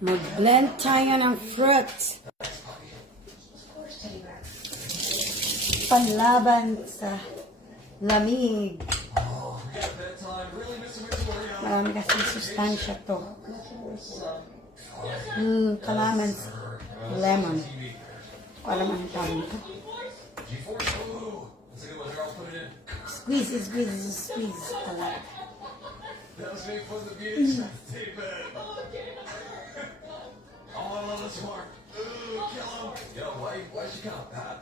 Mag-blend tayo ng fruits. Panlaban sa lamig. Marami kasi sustansya to. Calamansi. Lemon. Alam ang tawag nito. Squeeze. Talaga.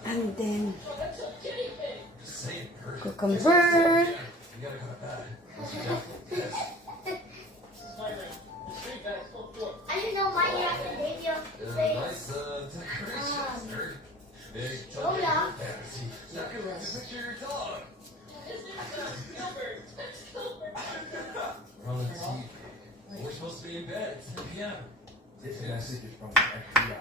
And then cucumber. I didn't know mine had the video face. Hola. We're supposed to be in bed. It's 10 p.m. This message is from the FBI.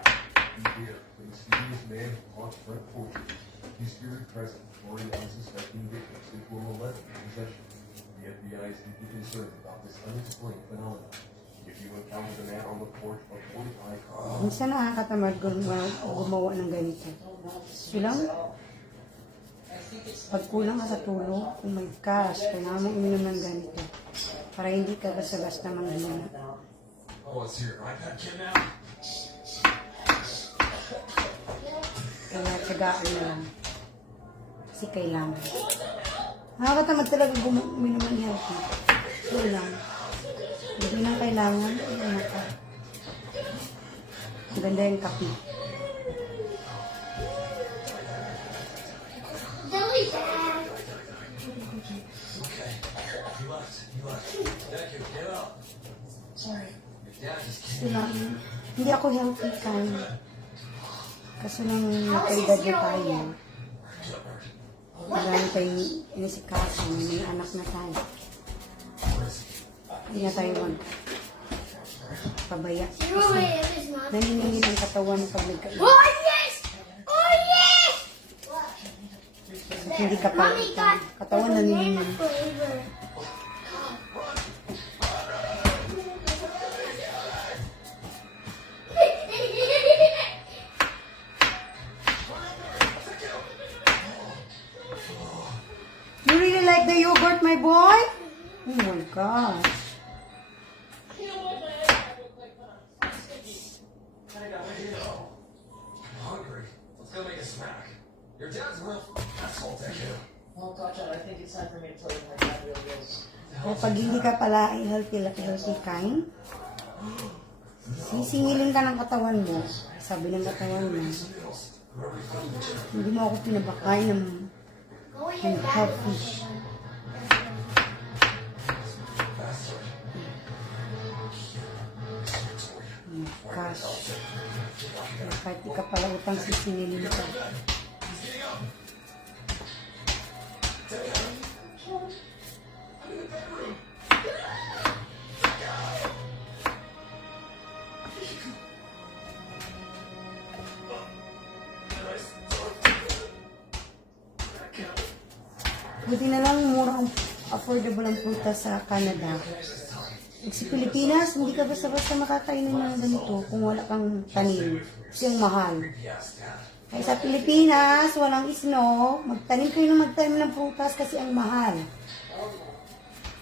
Be here for the mysterious man who haunts front porches. His spirit present, reporting unsuspecting victims who were molested in possession. The FBI is deeply concerned about this unexplained phenomenon. If you encounter the man on the porch of 45 Minsan nakakatamad gumawa ng ganito. Silang, pag kulang ka sa tulog, kung may cash, kailangan mong uminom ng ganito. Para hindi ka basta-basta manghina. Oh, it's your iPad kid now? Kaya tsagaan na lang. Kasi kailangan. Nakakatamad talaga uminom ng healthy. So lang. Hindi na kailangan. Ano ka. Maganda yung kape. Delly bag. You left. Thank you. Get up. Sorry. Your dad just Kasi lang, hindi ako healthy kind. Kasi nang nakaedad na tayo. Marami tayong inisikaso. May anak na tayo. Hindi na tayo pabaya. You know it is not. Naniningin ang katawan pag nagkain. Oh yes! Oh yes! Hindi ka pa. Mommy got Katawan the naniningin. banana flavor. You really like the yogurt, my boy? Oh my gosh. I'm hungry. Let's go make a snack. Your dad's a real asshole to you. Oh, gotcha. I think it's time for me to play with my dad real good. Kaya pag hindi ka pala healthy kind, sisingilin ka ng katawan mo. Sabi ng katawan mo, hindi mo ako pinabakain ng Go ahead, Dad. healthy. Gosh. Kahit di ka pala utang sisingilin ka. Buti na lang mura ang affordable ang prutas sa Canada. Sa Pilipinas, hindi ka basta-basta makakainin ng ganito kung wala kang tanim. Kasi ang mahal. Kaya sa Pilipinas, walang isno, magtanim kayo ng prutas kasi ang mahal.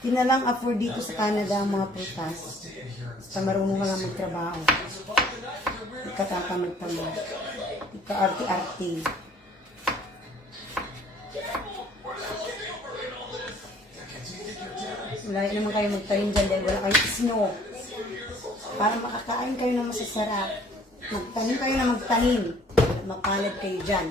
Hindi na lang afford dito sa Canada ang mga prutas. Basta marunong ka lang magtrabaho. Hindi ka tatamad-tamad. Hindi ka arte-arte. Wala naman kayo magtanim dyan dahil wala kayong isno. Para makakain kayo ng masasarap. Magtanim kayo na magtanim. Mapalad kayo dyan.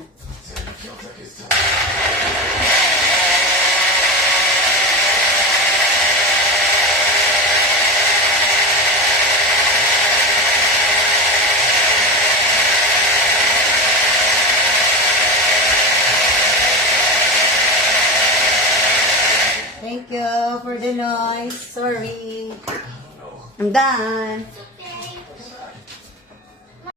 Thank you for the noise. Sorry. I'm done.